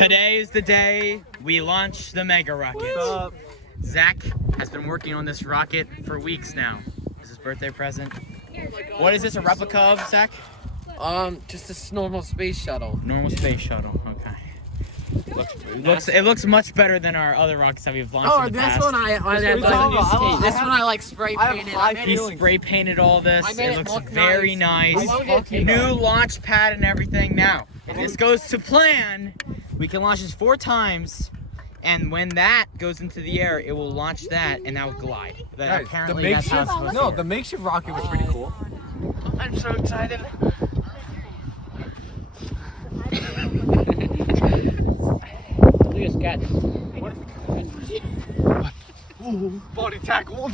Today is the day we launch the mega rocket. Zach has been working on this rocket for weeks now. It's his birthday present. What is this, a replica of, Zach? Just a normal space shuttle. Normal space shuttle, okay. It looks much better than our other rockets that we've launched in the past. This one I like spray painted. He spray painted all this. It looks very nice. New launch pad and everything. Now, if this goes to plan, we can launch this 4 times, and when that goes into the air, it will launch that, and that will glide. Guys, Apparently, that's how it's supposed to work. the makeshift rocket was pretty cool. I'm so excited. Look at cat. Body tackle.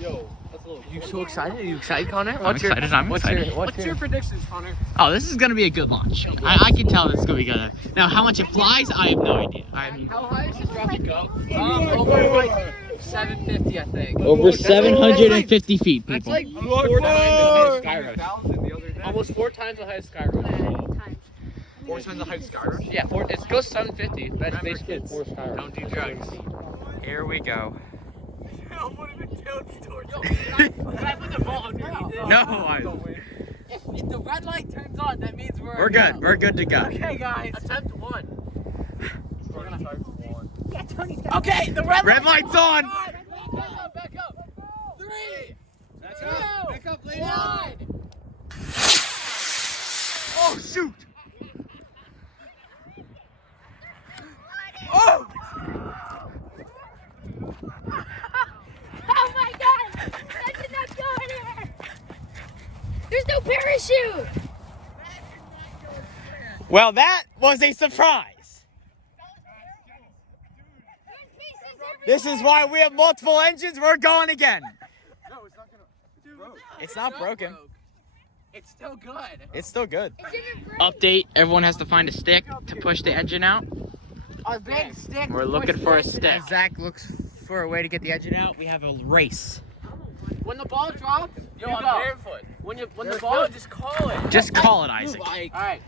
Yo, that's a little. You so excited? Are you excited, Connor? I'm excited. What's your predictions, Connor? Oh, this is gonna be a good launch. I can tell this is gonna be good. Now, how much it flies, I have no idea. How high does this rocket go? Over like 750, I think. Over 750 feet, That's people. like 4 times the highest sky rush. Almost 4 times the highest sky rush. 4 times the height of Sky Rush? Yeah, it goes 750. That's basically 4 sky rush. Don't do drugs. Here we go. No, If the red light turns on, that means we're good. We're good to go. Okay, guys. Attempt 1. We're gonna type 1. Yeah, Tony's got Okay, the Red light's on. Back up. 3, 2, Back up, lady. 1. Oh, shoot. Oh! Oh my god! That did not go anywhere! There's no parachute! Well, that was a surprise. This is why we have multiple engines. We're going again. No, it's not gonna. It's not broken. It's still good. It's still good. It didn't break. Update, everyone has to find a stick to push the engine out. A big stick. We're looking for a stick. As As Zach looks for a way to get the engine out, we have a race. When the ball drops, you go. Barefoot. When the ball, just call it. Just call it, Isaac. All right.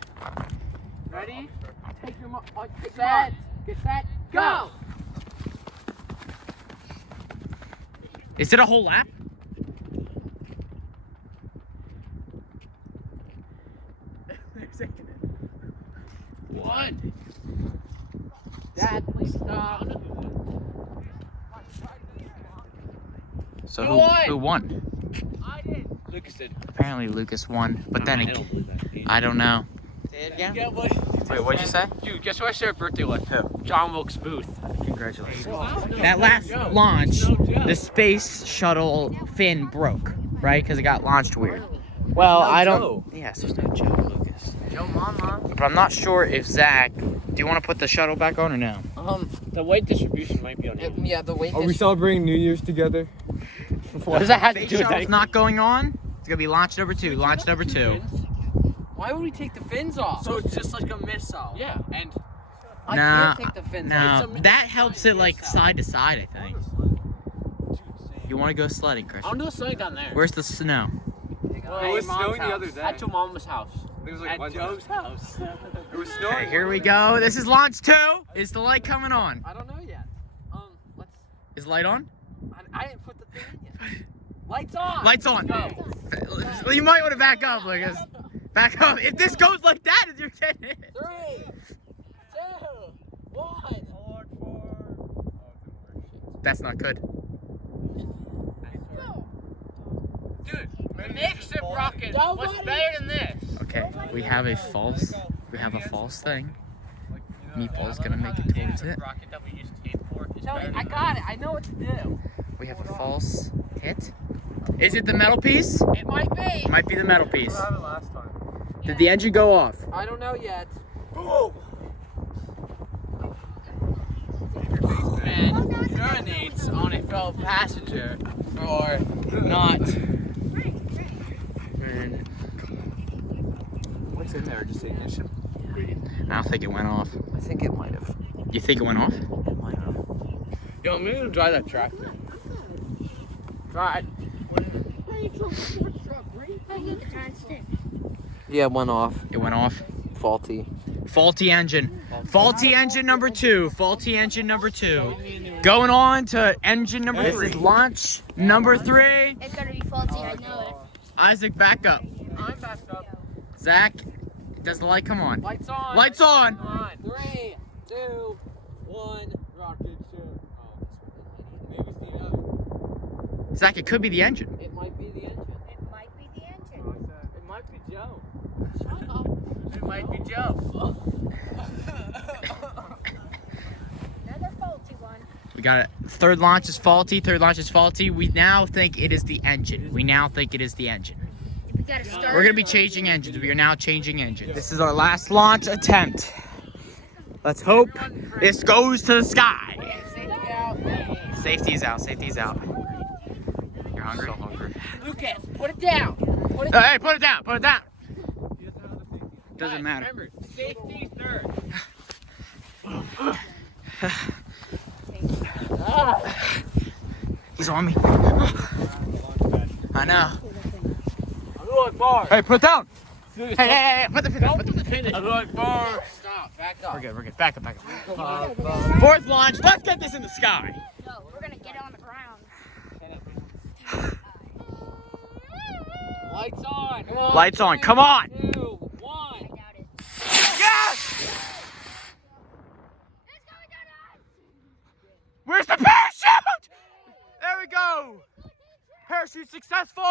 Ready? Take your set. Get set. Go. Is it a whole lap? One. Dad, please stop. So Who won? who won? I did. Lucas did. Apparently Lucas won, but then I don't know. Say it again? Wait, what'd you say? Dude, guess who I shared a birthday with? Who? John Wilkes Booth. Congratulations. That last launch, the space shuttle fin broke, right? Because it got launched weird. Well, I don't. Yes, there's no Joe, Lucas. Joe Mama. But I'm not sure if Zach. Do you want to put the shuttle back on or no? The weight distribution might be on him. Yeah, the weight. Are we celebrating New Year's together? What does that have to Space do with shuttle's that? not going on. It's gonna be launch number 2. Launch number 2. Why would we take the fins off? So it's just like a missile. Yeah. And I Nah, can't take the fins No, off. that helps it like side to side, I think. You want to go sledding, I Christian? want to do a sledding down there. Where's the snow? It was snowing the other day. At your mom's house. It was like At Joe's house. It was Okay, snowing. here we go. This is launch 2. Is the light coming on? I don't know yet. Let's. Is light on? I didn't put the thing in yet. Lights on. Lights on. Go. You might want to back up, Lucas. Back up. If this goes like that, you're getting it. 3, 2, 1. That's not good. Dude, the makeshift rocket was better than this. Okay, we have a false thing. Meatball's gonna make it towards it. Rocket that we used to aim for is better. I got it. I know what to do. We have a false hit. Is it the metal piece? It might be. It might be the metal piece. What happened last time? Did the engine go off? I don't know yet. Boom! And urinates on a fellow passenger for not. Man, What's in there? Just ignition? I don't think it went off. I think it might have. You think it went off? It might have. Yo, I'm gonna drive that tractor. Try it. Oh, you can't stick. Yeah, it went off. It went off. Faulty. Faulty engine. Faulty engine number 2. Faulty engine number 2. Going on to engine number 3. Launch number 3. It's gonna be faulty, I know Isaac, back up. I'm backed up. Zach, does the light come on? Lights on. Lights on. Come on. 3, 2, 1. Rocket ship. Oh, maybe it's the other. Zach, it could be the engine. It might be the engine. it. It might be the engine. It might be Joe. Shut up. It might be Joe. Another faulty one. We got it. Third launch is faulty. Third launch is faulty. We now think it is the engine. We now think it is the engine. We gotta start. We're gonna be changing engines. We are now changing engines. This is our last launch attempt. Let's hope this goes to the sky. Safety out. Safety's out. Safety's out. You're hungry? So hungry. Lucas, put it down. Put it Hey, put it down. Put it down. Doesn't matter. Remember, safety third. He's on me. I know. I'm going far. Hey, put it down. Hey, put the pin down. Put the pin in. I'm going far. Stop. Back up. We're good. We're good. Back up. Back up. Fourth launch. Let's get this in the sky. No, we're gonna get it on the ground. Lights on. Come on. Lights on. Come on. 2, 1. I doubt it. Yes! It's going down to us. Where's the parachute? There we go. Parachute successful.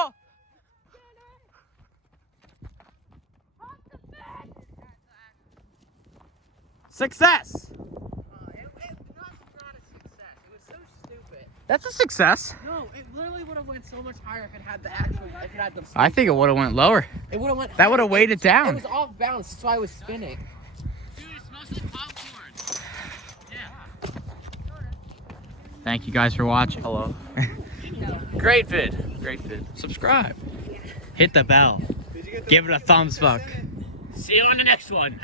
Pop the fan. Success. It's not a success. It was so stupid. That's a success. No, it literally would have went so much higher if it had the actual. If it had the. I think it would have went lower. It would have went. That would have weighed it It down. was off balance. That's why I was spinning. Dude, it smells like popcorn. Yeah. Thank you guys for watching. Hello. Great vid. Great vid. Subscribe. Hit the bell. Give it a thumbs up. See you on the next one.